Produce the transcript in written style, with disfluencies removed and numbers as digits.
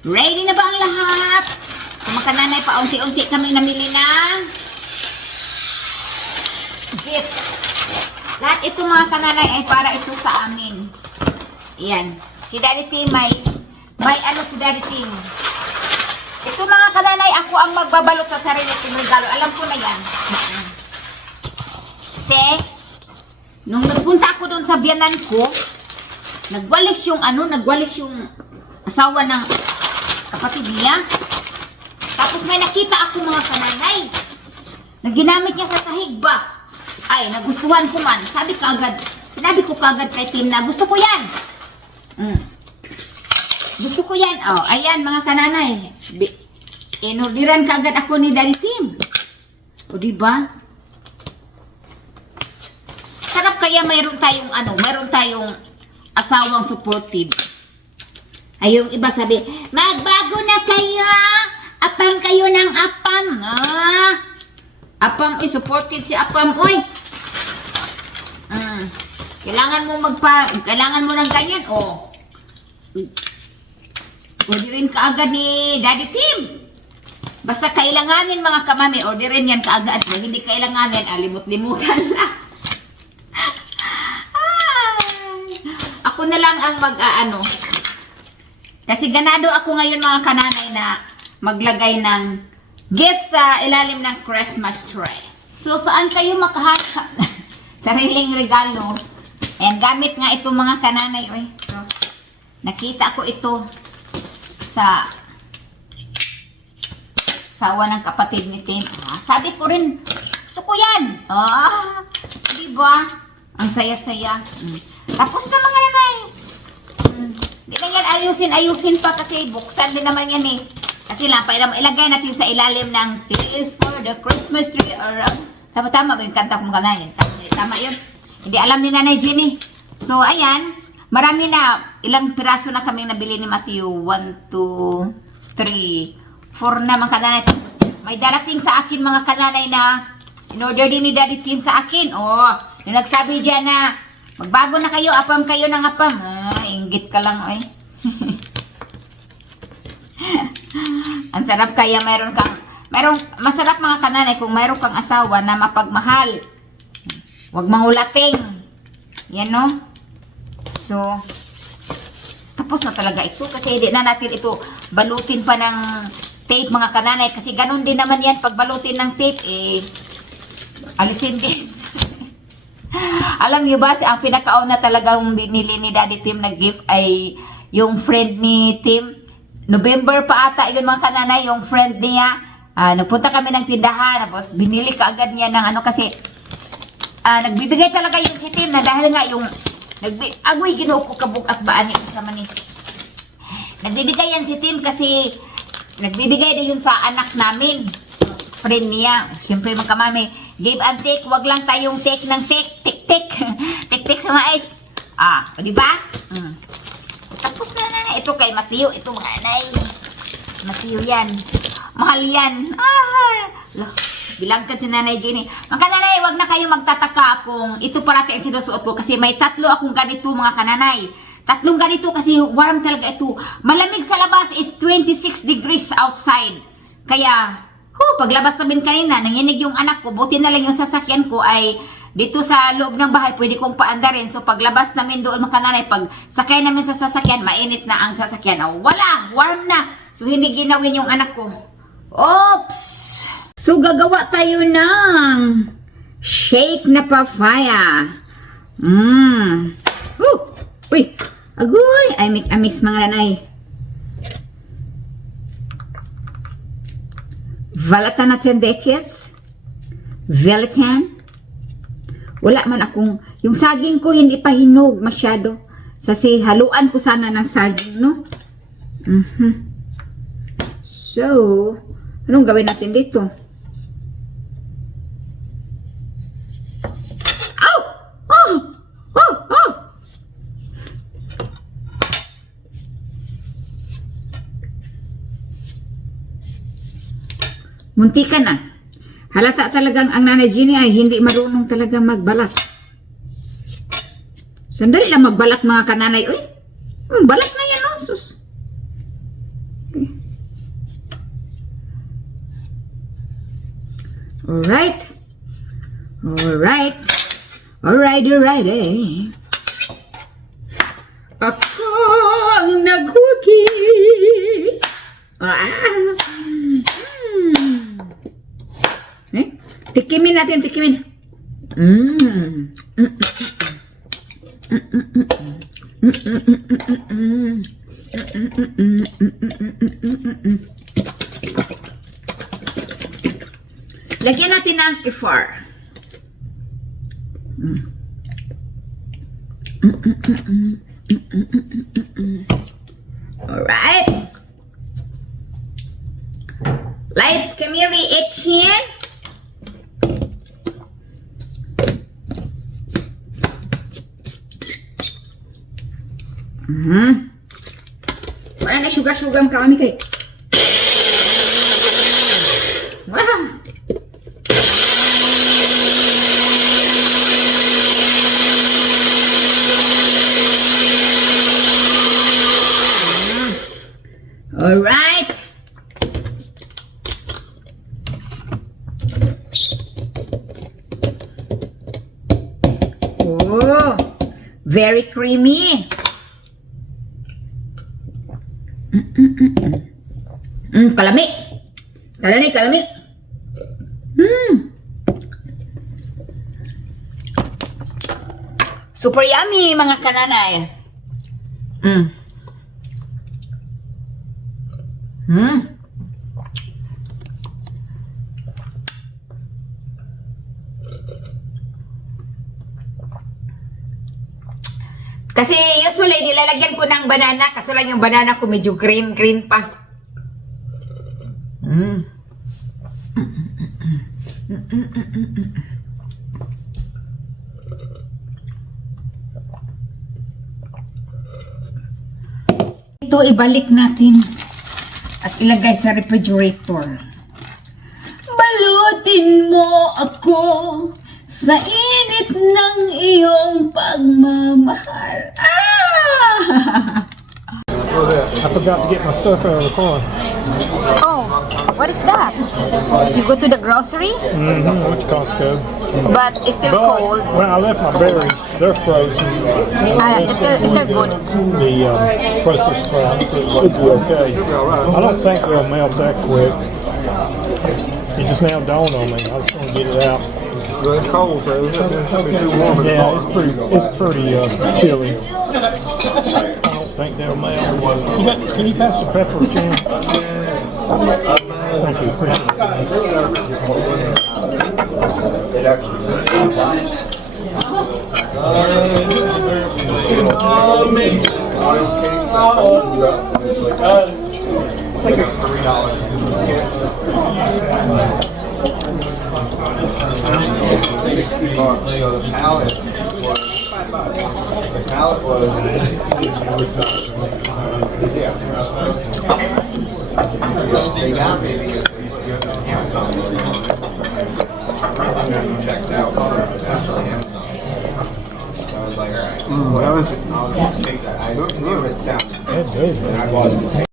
Ready na ba ang lahat? Kung mga kananay, paunti-unti kami namili na gift. Lahat ito mga kananay ay para ito sa amin. Ayan. Si Daddy Tim may ano si Daddy Tim. Ito mga kananay, ako ang magbabalot sa sarili kong regalo. Alam ko na yan. Kasi, nung nagpunta ako doon sa biyanan ko, nagwalis yung asawa ng kapatid niya. Tapos may nakita ako mga kananay na ginamit niya sa sahig ba. Ay, nagustuhan ko man. Sinabi ko kagad kay Tim na gusto ko yan. Gusto ko yan. Oh, ayan mga kananay. Inordiran kagad ako ni Daddy Tim. O diba? Sarap kaya mayroon tayong asawang supportive. Ay, yung iba sabi, magbago na kayo! Apam kayo ng apam! Apam, supportive si apam, oy! Kailangan mo ng ganyan, oh. Orderin ka agad ni Daddy Tim. Basta kailanganin mga kamami, orderin yan ka agad. Kung hindi kailanganin, alimot-limutan lang. Ako na lang ang mag-aano. Kasi ganado ako ngayon mga kananay na maglagay ng gifts sa ilalim ng Christmas tree. So saan kayo makahanap sariling regalo? And gamit nga ito mga kananay. Oy. So, nakita ko ito sa asawa ng kapatid ni Tim. Sabi ko rin, gusto ko yan. Diba? Ang saya-saya. Tapos na mga nanay. Hindi na yan ayusin pa kasi buksan din naman yan eh. Kasi lang, ilagay natin sa ilalim ng "This is for the Christmas tree" or tama ba yung kanta kong kanay? Tama yun. Hindi alam ni Nanay Jenny. So, ayan. Marami na. Ilang piraso na kaming nabili ni Matthew. 1, 2, 3, 4 na mga kananay. Tapos, may darating sa akin mga kananay na in-order din ni Daddy Tim sa akin. Yung nagsabi dyan na magbago na kayo, apam kayo ng apam. Inggit ka lang, oy. Ang sarap kaya masarap mga kananay kung mayroon kang asawa na mapagmahal. Huwag mangulating. Yan, no? So, tapos na talaga ito kasi hindi na natin ito balutin pa ng tape mga kananay kasi ganun din naman yan pag balutin ng tape alisin din. Alam niyo ba, ang pinakauna talagang binili ni Daddy Tim na gift ay yung friend ni Tim. November pa ata yun mga kananay, yung friend niya. Nagpunta kami ng tindahan, tapos binili ka agad niya ng kasi nagbibigay talaga yun si Tim na dahil nga yung agoy ginoo ko kabuk at baani kasama ni. Nagbibigay yan si Tim kasi nagbibigay din yun sa anak namin. Friend niya. Siyempre mga kamami, give and take, wag lang tayong take ng take, tik sa mais. Di ba? Tapos na ito kay Matthew, ito mga anay. Matthew yan. Mahal yan. Bilangkan si Nanay Jenny. Mga kananay, wag na kayo magtataka kung ito parati ang sinusuot ko kasi may 3 akong ganito mga kananay. 3 ganito kasi warm talaga ito. Malamig sa labas is 26 degrees outside. Kaya, paglabas namin kanina, nanginig yung anak ko, buti na lang yung sasakyan ko ay dito sa loob ng bahay, pwede kong paandarin. So, paglabas namin doon mga kananay, pag sakay namin sa sasakyan, mainit na ang sasakyan. Wala, warm na. So, hindi ginawin yung anak ko. Oops! So, gagawa tayo ng shake na papaya. Uy! Agoy! Ay, make amis mga nanay. Valatan natin dechets. Velatan. Wala man akong, yung saging ko hindi pa hinog masyado. Kasi haluan ko sana ng saging, no? So, anong gawin natin dito? Muntikan na. Halata talagang ang Nanay Jenny ay hindi marunong talaga magbalat. Sandali lang magbalat mga kananay. Uy, magbalat na yan, no? Sus. Alright. Alright. Alright, eh. Ako ang naghugi. Eh? Tikimin natin, tikimin. Lagyan natin ng kefir. Alright. Lights, Kamiri, action. Wala na sugar-sugar kami kay. Wow. Alright. Oh, very creamy. Kalami. Kalami. Super yummy, mga kananay. Kasi usually nilalagyan ko ng banana, kaso lang yung banana ko medyo green pa. Ito ibalik natin at ilagay sa refrigerator. Balutin mo ako sa init ng iyong pagmamahal. I forgot to get my stuff out of the car. Oh, what is that? You go to the grocery? Went to Costco. But it's still But cold. when I left my berries, they're frozen. It's still good. The Brussels sprouts, so it should be okay. I don't think they'll melt that quick. It just now dawned on me. I was trying to get it out. Well, it's cold, so it's not be too warm. Yeah, it's pretty chilly. I don't think they'll melt. Can you pass the pepper, Jim? Thank you, appreciate It actually I think it's $3. $60. So the pallet was yeah. They got me because they used to use Amazon logo on it. And I checked out essentially Amazon. So I was like, all right, I'll just take that. I knew it sounded it. and I bought it.